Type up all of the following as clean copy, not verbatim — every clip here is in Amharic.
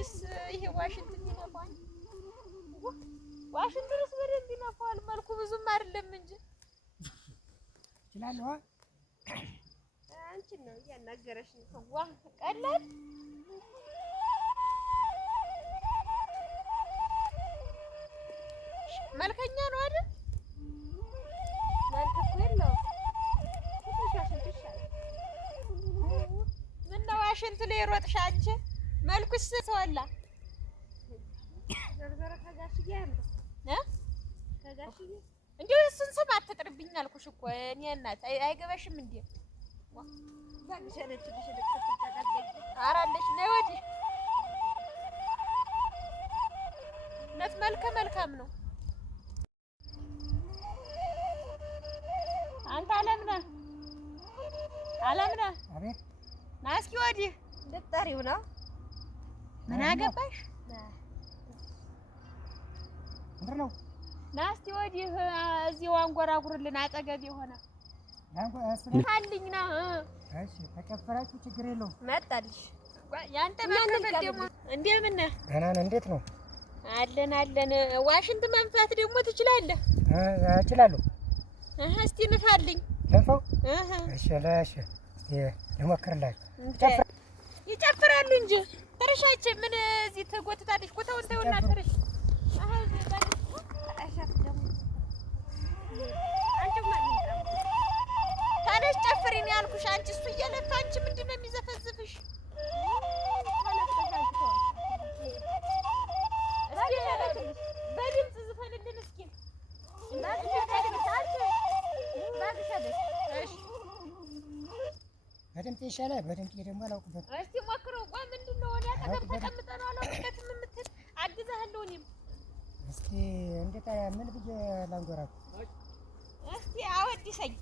እጅስ ይሄ ዋሽንት ይነፋል። ዋሽንትስ በደንብ ይነፋል። መልኩ ብዙም አይደለም እንጂ ይችላል። አንቺን ነው እያናገረሽ ነው። ዋ ቀላል መልከኛ ነው አይደል? መልክ እኮ የለውም። ምነው ዋሽንት ላይ ሮጥሽ አንቺ? መልኩስ ተወላ ዘርዘረ ከጋሽዬ ያለው ከጋሽዬ እንዴ እሱን ስም አትጥርብኝ አልኩሽ እኮ እኔ እናት አይገባሽም እንዴ? ባግሸነች አራለሽ ነው ወዲህ ነት መልካም ነው። አንተ አለምነህ አቤት ና እስኪ ወዲህ ልትጠሪው ነው? ምን አገባሽ? ምንድን ነው? ና እስኪ ወዲህ እዚሁ አንጎራጉርልን አጠገብ የሆነ አልኝ ና። እሺ ተከፈራችሁ ችግር የለውም። መጣልሽ ያንተ መከፈል ደግሞ እንደምን ነህ? ደህና ነህ? እንዴት ነው? አለን። ዋሽንት መንፋት ደግሞ ትችላለህ? እችላለሁ። እስቲ ንፋልኝ። ልንፋው? እሺ እስቲ ልሞክርላችሁ። ይጨፍራሉ እንጂ ተረሻች ምን እዚህ ትጎትታለች? ቦታውን ተውና ተረሽ ታነሽ ጨፍሪ ነው ያልኩሽ። አንቺ እሱ እየለፋ አንቺ ምንድን ነው የሚዘፈዝፍሽ? በድምፅ ዝፈንልን እስኪ። በድምፅ ይሻላል። በድምፅ ደግሞ አላውቅበትም። እስኪ ሞክረው። ቆይ ምንድን ነው ወዲያ አጠገብ ተቀምጠህ ነው አላውቅበትም የምትል? አግዛለሁ እኔም። እስኪ እንዴት ምን ብዬ ላንጎራጉር? እስኪ አወድሰኝ።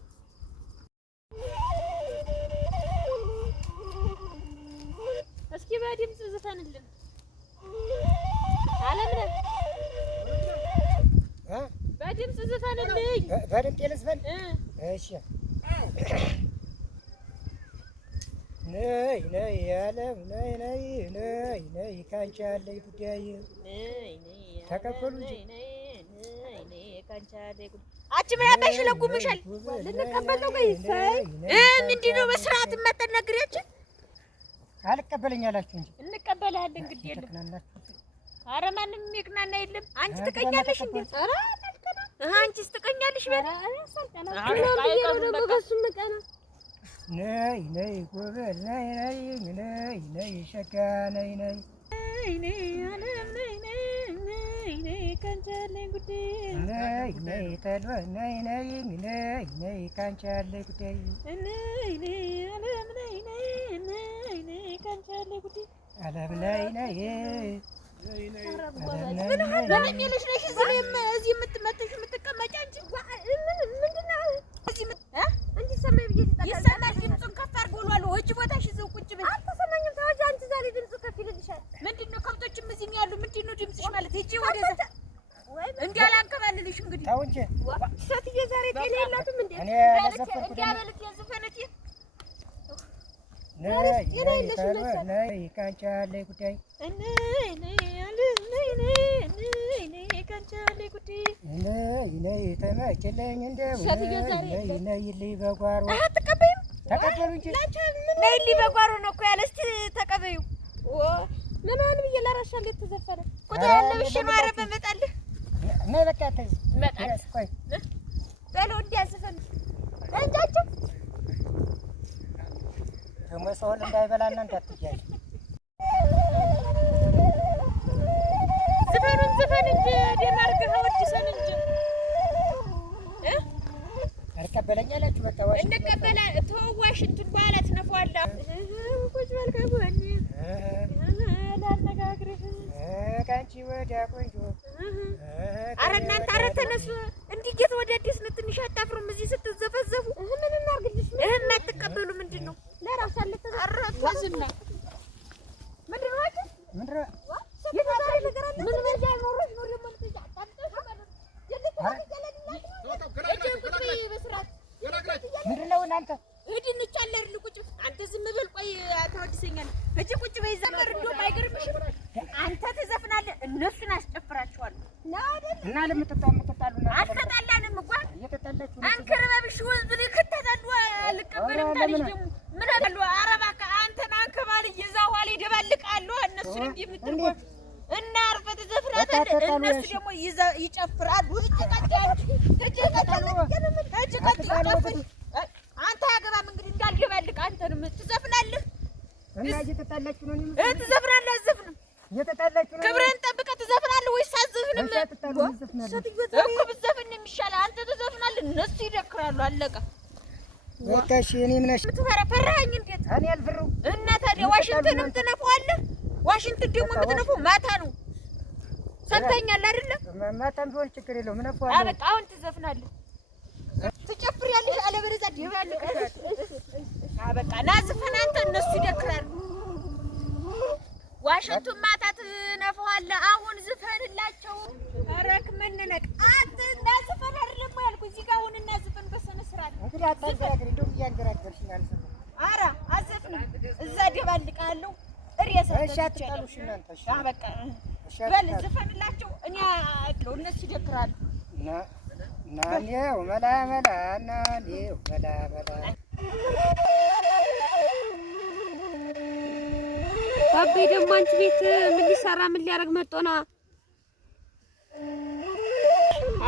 እስኪ በድምፅ ዝፈንልን። አለምነህ በድምፅ ዝፈንልኝ። በድምፅ ልዝፈን? እሺ ነይ አለም ነይ ካንቺ ያለኝ ጉዳይ ተቀበሉ እንጂ አንቺ ምን አባሽ ለጉምሻል? ልንቀበል ነው ወይ? ምንድን ነው በስርዓት የማትነግሪያችን? አልቀበለኝ አላችሁ እንጂ እንቀበልሃለን። ግድ የለም። ኧረ ማንም የሚቅናና የለም። አንቺ ትቀኛለሽ እንዴ? ኧረ አንቺስ ትቀኛለሽ? ነይ ጎበዝ ነይ ሸጋ ነይ አለም ነይ ካንቺ ያለኝ ጉዳይ ነይ ተልባ ነይ ካንቺ ያለኝ ጉዳይ አለም ነይ ካንቺ ያለኝ ጉዳይ አለም ነይ ምን የሚልሽ ነሽ? እዚህ የምትመጥሽ የምትቀመጪ አንቺ ምንድን ነው እዚህ እንዲሰማኝ ብዬሽ ይሰማል። ድምፁን ከፍ አድርጎ እላለሁ። እጅ ቦታሽ ይዘው ቁጭ በይ። አልተሰማኝም። ተወጂ አንቺ ዛሬ ድምፁ ከፍ ይልልሻል። ምንድን ነው ከብቶችም እዚህም ያሉ ምንድን ነው ድምፅሽ ማለት? ሂጂ ወደዛ እንዲህ አላንከባልልሽ። እንግዲህ ተው እንጂ ሴትዮ ዛሬ ጤና የላትም እንዴ? እኔ ለዘፈንኩ እንዲያበልት የዘፈነች ነይ ካንቺ ያለኝ ጉዳይ ነይ ተመችለኝ እንደው ነይልኝ በጓሮ አትቀበይም? ተቀበሉ እንጂ ነይልኝ በጓሮ ነው እኮ ያለ። እስኪ ተቀበዩ። ምን አለ ብዬሽ ለራስሽ እንዴት ተዘፈነ? ቁጥር ያለው እሺ ነው። ኧረ በመጣልህ ነይ በቃ ተይ መጣልህ። ቆይ በለው እንዲያዘፈን እንጃችሁ ደግሞ ሰውን እንዳይበላና እንዳትያይ ዝፈን እንጂ ደህና አድርገህ አወድሰን እንጂ አልቀበለኝ አላችሁ። በቃ እንቀበላለን። ተወው ዋሽንቱን በኋላ ትነፋዋለህ። ቁጭ በል ከጎኔ ላነጋግርህ ከአንቺ ወዲያ ቆንጆ። ኧረ እናንተ ኧረ ተነሱ። እንዲህ ጌታ ወደ አዲስ ነው። ትንሽ አታፍሩም? እዚህ ስትዘፈዘፉ ምን እናድርግልሽ? የማትቀበሉ ምንድን ነው? ለራስ አለ ተዝና ምንድን ነው አንቺ ምንድን ነው የዛሬ ነገር አለ? ምን መርጃ ኖሮሽ ነው ደግሞ ልትጃ ታጥተሽ ማለት ምንድን ነው እናንተ እድን ቻለር ልቁጭ አንተ ዝም በል። ቆይ ታወድሰኛለህ። እጂ ቁጭ በይ። ዘመር እንደው አይገርምሽም? እና ለምትጣሉና አልተጣላንም እኮ እየተጣላችሁ አንከረባብሽ ወንዝ ላይ ከተታሉ አልቀበልም ታዲያ ደግሞ ምን አሉ አረባካ አንተን አንከባል ይዛው አለ ይደባልቃሉ እነሱ እንዲህ የምትልቆ እና አርፈት ዘፍራታ እነሱ ደግሞ ይጨፍራሉ አንተ ያገባም እንግዲህ እንዳልደባልቅ አንተንም ትዘፍናለህ እና እየተጣላችሁ ነው ትዘፍናለህ አትዘፍንም እየተጣላችሁ ነው ክብርህን ጠብቀህ ትዘፍናለህ ወይስ አትዘፍንም እኮ ብትዘፍን የሚሻለው አንተ ትዘፍናለህ እነሱ ይደክራሉ አለቀ በቃ እሺ እኔ ምን እሺ ፈራኸኝ እንዴት እኔ አልፈራሁም እና ታዲያ ዋሽንግተንም ትነፋዋለህ ዋሽንግተን ደግሞ የምትነፋው ማታ ነው ሰምተኛል አይደለ ማታም ቢሆን ችግር የለውም እነፋዋለሁ በቃ አሁን ትዘፍናለህ ትጨፍሪያለሽ አለበለዚያ ደባልቀሽ በቃ ና ዝፈን አንተ እነሱ ይደክራሉ ዋሽንቱን ማታ ትነፋዋለህ አሁን ዝፈንላቸው ኧረ መነነቅ አንተ እንዳዝፈን አይደለም ያልኩህ እዚህ ጋር አሁን እናዝፈን በስነ ስርዓት እንግዲህ አታንገራግሪ እንደውም እያንገራገርሽኝ አልሰማም ኧረ አዘፍንም እዛ ደባልቃለሁ እሬሳ እሺ አትጣሉሽ እናንተ እሺ በቃ በል ዝፈንላቸው እኔ አለው እነሱ ይደክራሉ ናኔው መላ ናኔው መላ ባቤ ደግሞ አንቺ ቤት ምን ሊሰራ ምን ሊያደርግ መጥቶ ነው?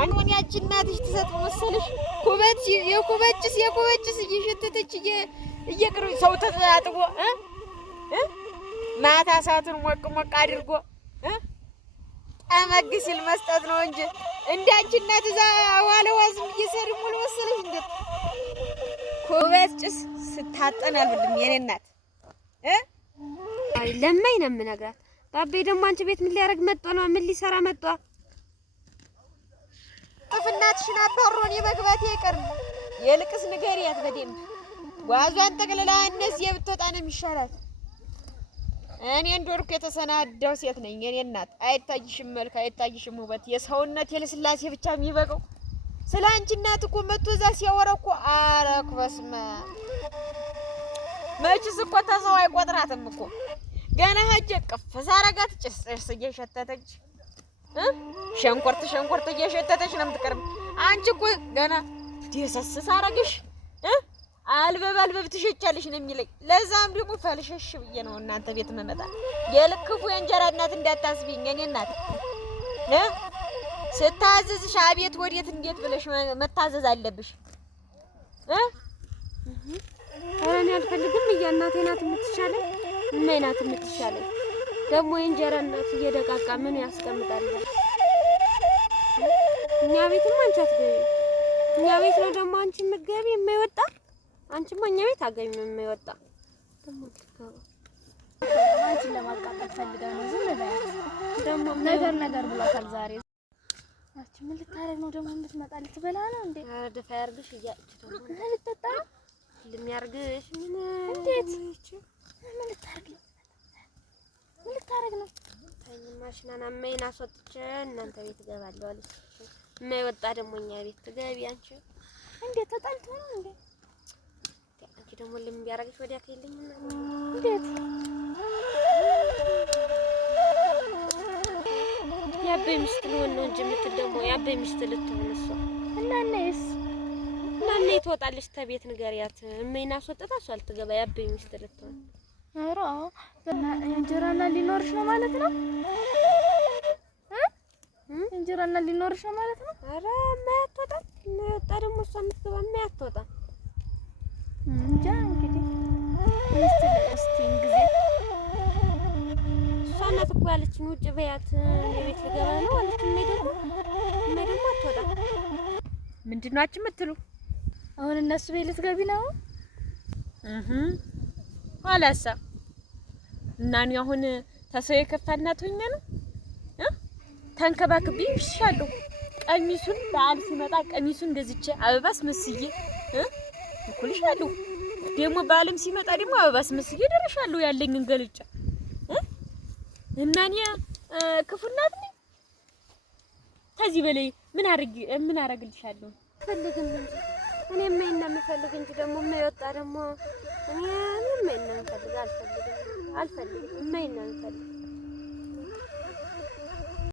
አሁን ያቺ እናትሽ ትሰጥ መሰለሽ ኩበት የኩበችስ እየሸተተች እየቅሩ ሰው ተጣጥቦ ማታ ሰዓትን ሞቅ አድርጎ ጠመግ ሲል መስጠት ነው እንጂ እንዳንቺ እናት እዛ ዋለዋዝም እየሰሪ ሙሉ መሰለሽ እንዴ ኩበት ጭስ ስታጠን አልብልም የኔ እናት አይ ለማኝ ነው የምነግራት። ባቤ ደግሞ አንቺ ቤት ምን ሊያደርግ መጥቶ ነው? ምን ሊሰራ መጥቶ? ጥፍናትሽን አባሮን የመግባቴ አይቀርም። የልቅስ ንገሪያት በደምብ ጓዟን ጠቅልላ እነዚህ የብትወጣ ነው የሚሻላት። እኔ እንደወርኩ የተሰናዳው ሴት ነኝ የኔ እናት። አይታይሽም መልክ አይታይሽም ውበት የሰውነት የልስላሴ ብቻ የሚበቀው ስለ አንቺ እናት እኮ መጥቶ እዛ ሲያወራ እኮ አረክ በስመ መችስ እኮ ተሰው አይቆጥራትም እኮ ገና ሀጀ ቅፍ ሳረጋት ጭስ እየሸተተች ሸንኮርት እየሸተተች ነው የምትቀርብ። አንቺ እኮ ገና ደሰስ ሳረግሽ አልበብ ትሸቻለሽ ነው የሚለኝ። ለዛም ደግሞ ፈልሸሽ ብዬ ነው እናንተ ቤት መመጣ የልክፉ የእንጀራ እናት እንዳታስቢኝ የኔ እናት ስታዘዝሽ አቤት ወዴት እንዴት ብለሽ መታዘዝ አለብሽ። እኔ አልፈልግም እናቴ ናት የምትሻለኝ እማዬ ናት የምትሻለኝ። ደግሞ የእንጀራ እናት እየደቃቃ ምን ያስቀምጣል? እኛ ቤትም አንቺ አትገቢም። እኛ ቤት ነው ደግሞ አንቺ የምትገቢ የማይወጣ አንቺማ እኛ ቤት አገኝ የማይወጣ ደግሞ ትገባ አንቺን ለማቃጠል ፈልጋ ነው። ዝም በያት ደግሞ ነገር ብሏታል ዛሬ። አንቺ ምን ልታረግ ነው ደግሞ የምትመጣ? ልትበላ ነው እንዴ? ደፋ ያርግሽ እያጭ ደግሞ ምን ልትጠጣ ነው? ለሚያርግሽ ምን እንዴት ምን ልታረግ ነው? ማሽናና እማዬን አስወጥቼ እናንተ ቤት እገባለሁ አለች። የማይወጣ ደግሞ እኛ ቤት ትገቢ አንቺ። እንዴት ተጣልቶ ነው እንዴ? አንቺ ደግሞ ለምን ቢያረግሽ ወዲያ ከይልኝ እንዴት ያበ ሚስት ልሆን ነው እንጂ የምትል ደግሞ ያበ ሚስት ልትሆን እሷ እና እናኔ ትወጣለች ተቤት ንገሪያት። እማዬን አስወጥታ እሷ ልትገባ ያበ ሚስት ልትሆን ኧረ እንጀራና ሊኖርሽ ነው ማለት ነው? እንጀራና ሊኖርሽ ነው ማለት ነው? ኧረ እማዬ አትወጣም። የማይወጣ ደግሞ እሷ የምትገባ እማዬ አትወጣም። እንጃ እንግዲህ እስቲ ጊዜ እሷ እናት እኮ ያለችኝ ውጭ በያት የቤት ልገባ ነው አለች። እማዬ ደግሞ አትወጣም። ምንድን ነው አንቺ የምትሉ? አሁን እነሱ ቤት ልትገቢ ነው? ኋላሳ እና እኔ አሁን ተሰው የከፋ እናት ሆኜ ነው ተንከባክቤ ይሻለሁ። ቀሚሱን በዓል ሲመጣ ቀሚሱን እንደዚቼ አበባስ መስዬ እኩልሻለሁ። ደግሞ በዓልም ሲመጣ ደግሞ አበባስ መስዬ ደረሻለሁ ያለኝን ገልጫ እና እኔ ክፉ እናት ነኝ። ከዚህ በላይ ምን አረግልሻለሁ? ፈልግም እንጂ እኔ እማዬን ነው የምፈልግ እንጂ ደግሞ የማይወጣ ደግሞ እኔ እማዬን ነው የምፈልግ። አልፈልግም እማዬን ነው የምፈልግ።